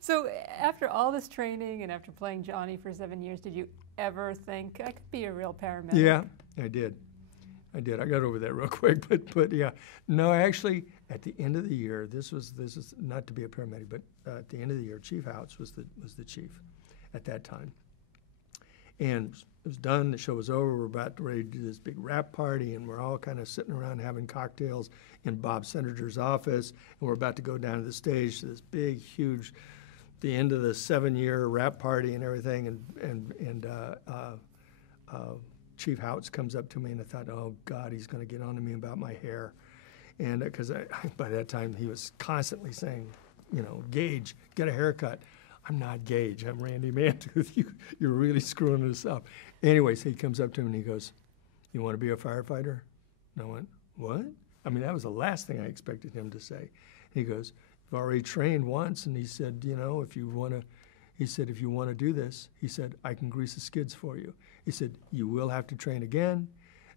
So after all this training and after playing Johnny for 7 years, did you ever think I could be a real paramedic? Yeah, I did. I got over that real quick, but yeah. No, actually, at the end of the year, this was not to be a paramedic, but at the end of the year, Chief Houts was the chief at that time. And it was done, the show was over, we're about ready to do this big wrap party, and we're all kind of sitting around having cocktails in Bob Senator's office, and we're about to go down to the stage to this big, huge, the end of the 7-year wrap party and everything, and Chief Houts comes up to me, and I thought, oh, God, he's going to get on to me about my hair. And because by that time he was constantly saying, Gage, get a haircut. I'm not Gage, I'm Randy Mantooth. You're really screwing this up. Anyways, he comes up to me and he goes, you want to be a firefighter? And I went, what? I mean, that was the last thing I expected him to say. He goes, you've already trained once. And he said, if you want to do this, he said, I can grease the skids for you. He said, you will have to train again.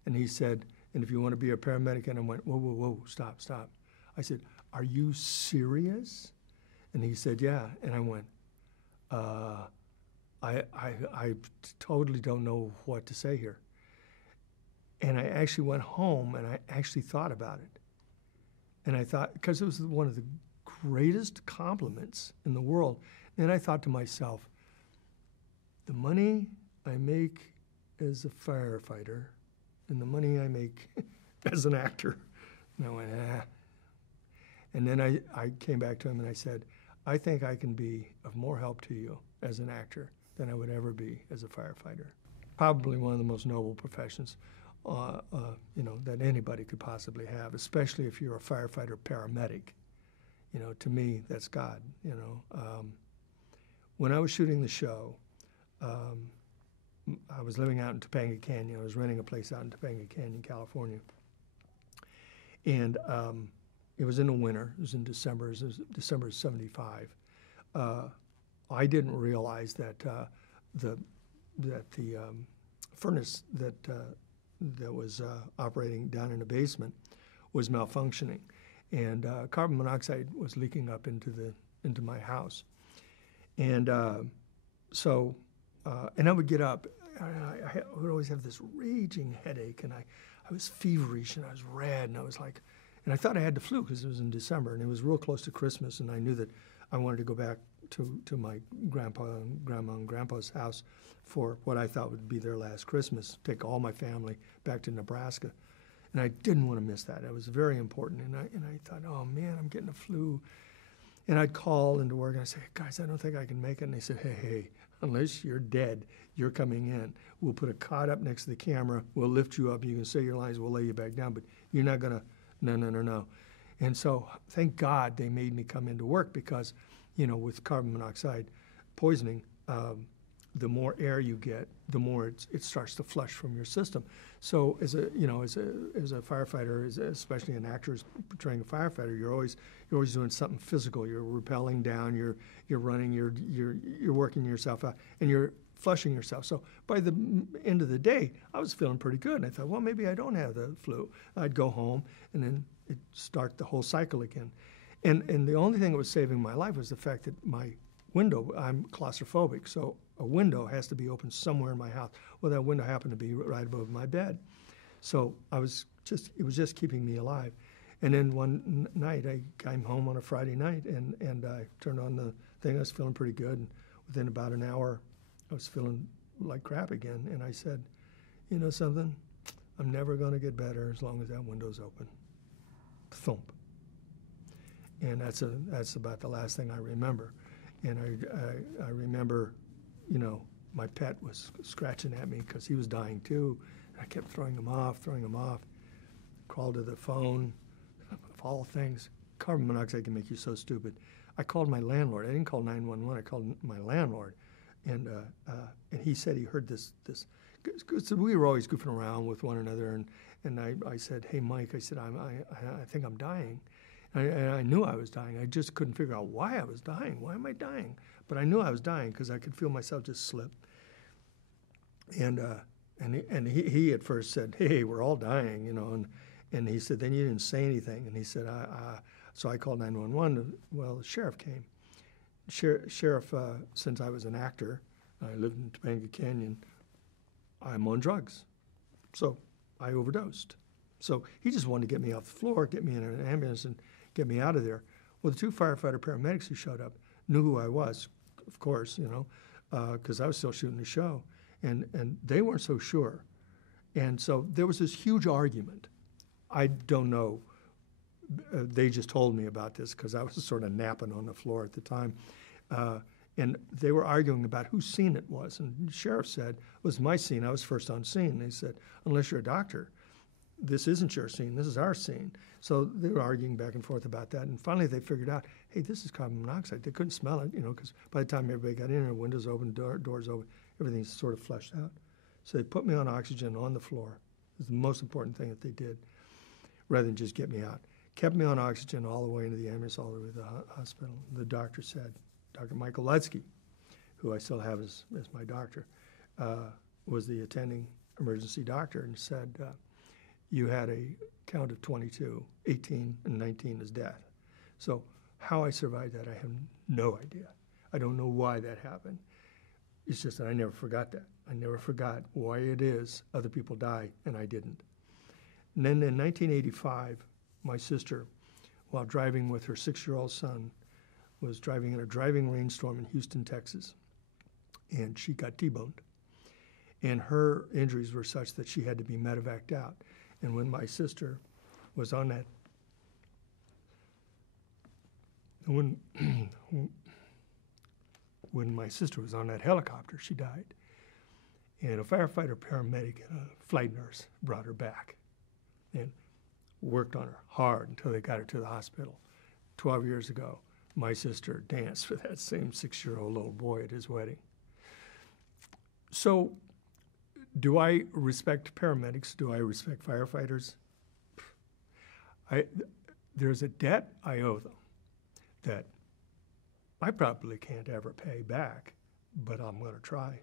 And he said, and if you want to be a paramedic, and I went, whoa, stop. I said, are you serious? And he said, yeah. And I went, I totally don't know what to say here. And I actually went home and I actually thought about it. And I thought, because it was one of the greatest compliments in the world. And I thought to myself, the money I make as a firefighter and the money I make as an actor. And I went, ah. And then I came back to him and I said, I think I can be of more help to you as an actor than I would ever be as a firefighter. Probably one of the most noble professions, that anybody could possibly have, especially if you're a firefighter paramedic. To me, that's God. When I was shooting the show, I was living out in Topanga Canyon. I was renting a place out in Topanga Canyon, California. And it was in the winter. It was in December. It was December of '75. I didn't realize that the furnace that was operating down in the basement was malfunctioning, and carbon monoxide was leaking up into my house. And so I would get up. I would always have this raging headache, and I was feverish, and I was red, and I was like, and I thought I had the flu because it was in December, and it was real close to Christmas, and I knew that I wanted to go back to my grandpa and grandma and grandpa's house for what I thought would be their last Christmas, take all my family back to Nebraska. And I didn't want to miss that. It was very important. And I thought, oh, man, I'm getting a flu. And I'd call into work, and I'd say, guys, I don't think I can make it. And they said, hey, unless you're dead, you're coming in. We'll put a cot up next to the camera. We'll lift you up. You can say your lines. We'll lay you back down. But you're not going to, no. And so thank God they made me come into work because, with carbon monoxide poisoning, the more air you get, the more it starts to flush from your system. So as a firefighter, especially an actor portraying a firefighter, you're always doing something physical. You're rappelling down, you're running, you're working yourself out, and you're flushing yourself. So by the end of the day, I was feeling pretty good. And I thought, well, maybe I don't have the flu. I'd go home, and then it'd start the whole cycle again. And the only thing that was saving my life was the fact that my window, I'm claustrophobic, so a window has to be open somewhere in my house. Well, that window happened to be right above my bed. So it was just keeping me alive. And then one night, I came home on a Friday night, and I turned on the thing. I was feeling pretty good. And within about an hour, I was feeling like crap again. And I said, you know something? I'm never going to get better as long as that window's open. Thump. And that's about the last thing I remember. And I remember, my pet was scratching at me because he was dying too. And I kept throwing him off. Crawled to the phone. Of all things, carbon monoxide can make you so stupid. I called my landlord. I didn't call 911. I called my landlord. And he said he heard this. So we were always goofing around with one another. And I said, hey, Mike, I said, I think I'm dying. And I knew I was dying. I just couldn't figure out why I was dying. Why am I dying? But I knew I was dying because I could feel myself just slip. And he at first said, hey, we're all dying, And he said, then you didn't say anything. And he said, so I called 911. Well, the sheriff came. sheriff, since I was an actor, I lived in Topanga Canyon, I'm on drugs. So I overdosed. So he just wanted to get me off the floor, get me in an ambulance, and get me out of there. Well, the two firefighter paramedics who showed up knew who I was, of course, because I was still shooting the show. And they weren't so sure. And so there was this huge argument. I don't know. They just told me about this because I was sort of napping on the floor at the time. And they were arguing about whose scene it was. And the sheriff said, it was my scene. I was first on scene. And they said, unless you're a doctor, this isn't your scene. This is our scene. So they were arguing back and forth about that. And finally they figured out, hey, this is carbon monoxide. They couldn't smell it, because by the time everybody got in there, windows open, doors open, everything's sort of flushed out. So they put me on oxygen on the floor. It was the most important thing that they did, rather than just get me out. Kept me on oxygen all the way into the ambulance, all the way to the hospital. The doctor said, Dr. Michael Ludsky, who I still have as my doctor, was the attending emergency doctor, and said, you had a count of 22, 18, and 19 is death. So how I survived that, I have no idea. I don't know why that happened. It's just that I never forgot that. I never forgot why it is other people die and I didn't. And then in 1985, my sister, while driving with her 6-year-old son, was driving in a driving rainstorm in Houston, Texas, and she got T-boned. And her injuries were such that she had to be medevaced out. And when my sister was on that, when my sister was on that helicopter, she died. And a firefighter paramedic and a flight nurse brought her back and worked on her hard until they got her to the hospital. 12 years ago, my sister danced with that same 6-year-old little boy at his wedding. So, do I respect paramedics? Do I respect firefighters? There's a debt I owe them that I probably can't ever pay back, but I'm going to try.